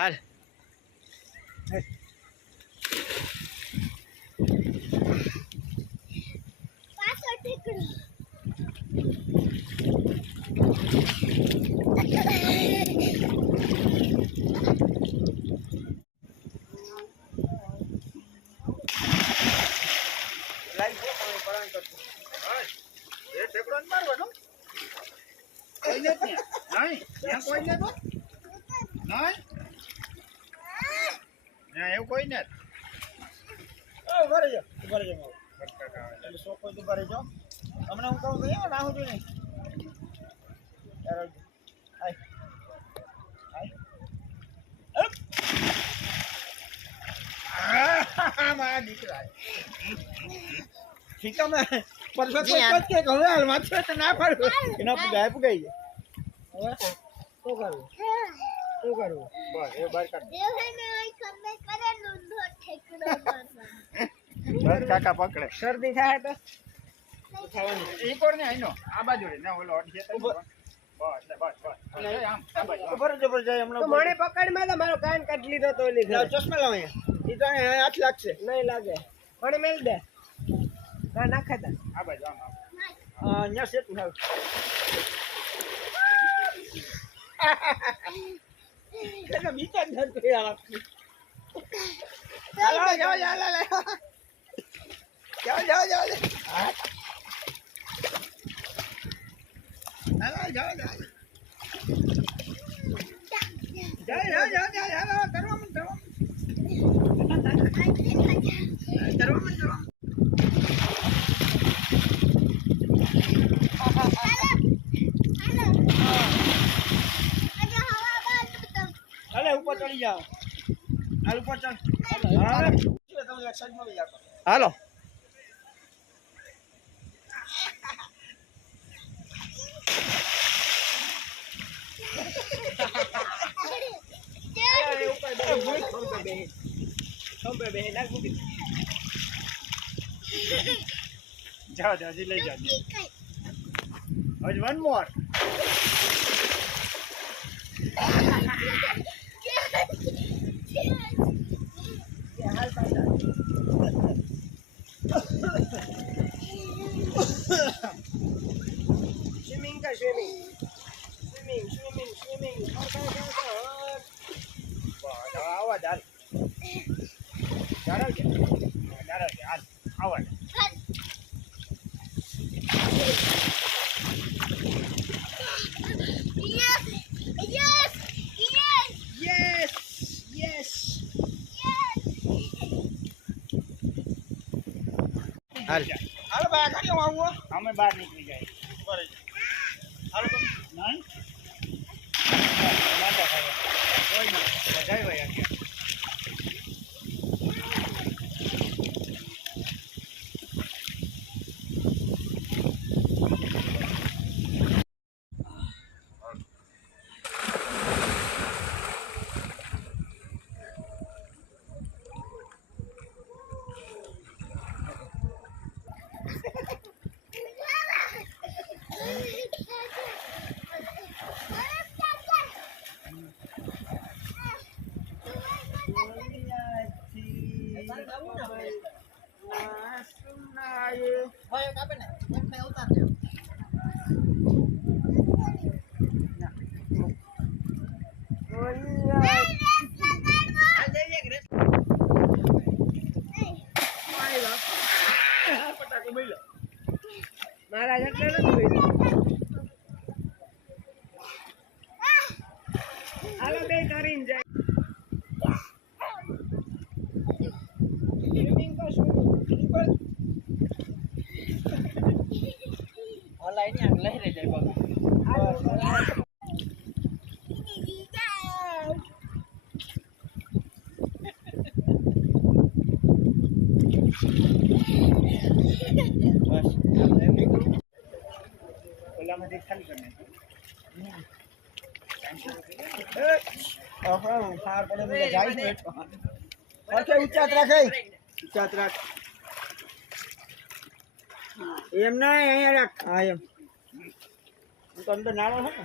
હાલ પાછો ઠીકડો લાઈ ગયો પણ પરાણ કરતો હા એ ઠેકડો ન મારવાનો કોઈ ને નહીં ત્યાં કોઈ ને તો નહીં ના એવું કોઈ ને ઉભા રહેજો સોકો ઉભા રહેજો હમણાં હું કહું ગયો ના હું નહીં મારા દીકરા ઠીક અમે પરફેક્ટ કે હવે હાલ માથે તો ના પાડું એના ગાય પુગાઈ જાય હવે શું કરવું શું કરવું બસ એ બહાર કાઢ દેવને આઈ કમે કરે નુંધો ઠેકડો મારવાનો બસ કાકા પકડે શરદી થાય તો થવાની ઈ કોણ ને આઈનો આ બાજુ રે ના ઓલો અડી જતો બસ આમ આ બાજુ ઉપર જબર જાય હમણાં મને પકડ માં તો મારો કાન કાઢી લીધો તો ઓલી ઘરે. ચશ્મા લાવ અહીંયા ઈ તો હાથ લાગશે નહીં લાગે મને મેલ દે ના નાખે તા આ બાજુ આમ અહીંયા સેટ થાવ કેનો બીતા ન થતો યાર હાલો જાઓ હાલે ઉપર ચડી જાઓ હાલ ઉપર ચડ હાલો જાઓ હજી લઈ જાઓ હજી વન મોર સ્વિમિંગ કા સ્વિમિંગ આવાજ હાલ ચાલો હાલ આવાજ હાલ હાલો બહાર કાઢી આવું અમે બહાર નીકળી જાય હાલો તો નહીં કોઈ નહીં જાય ભાઈ આગળ મારા એટલે નથી હાલો બે કરીને જાય સ્વિમિંગ કા ઓનલાઈન આગ લઈ રે જાય બાબા ઓલામાંથી ખાલી કરી ઊંચાત રાખ એમ ના અહીંયા રાખ હા એમ તો અંદર નાળો છે ને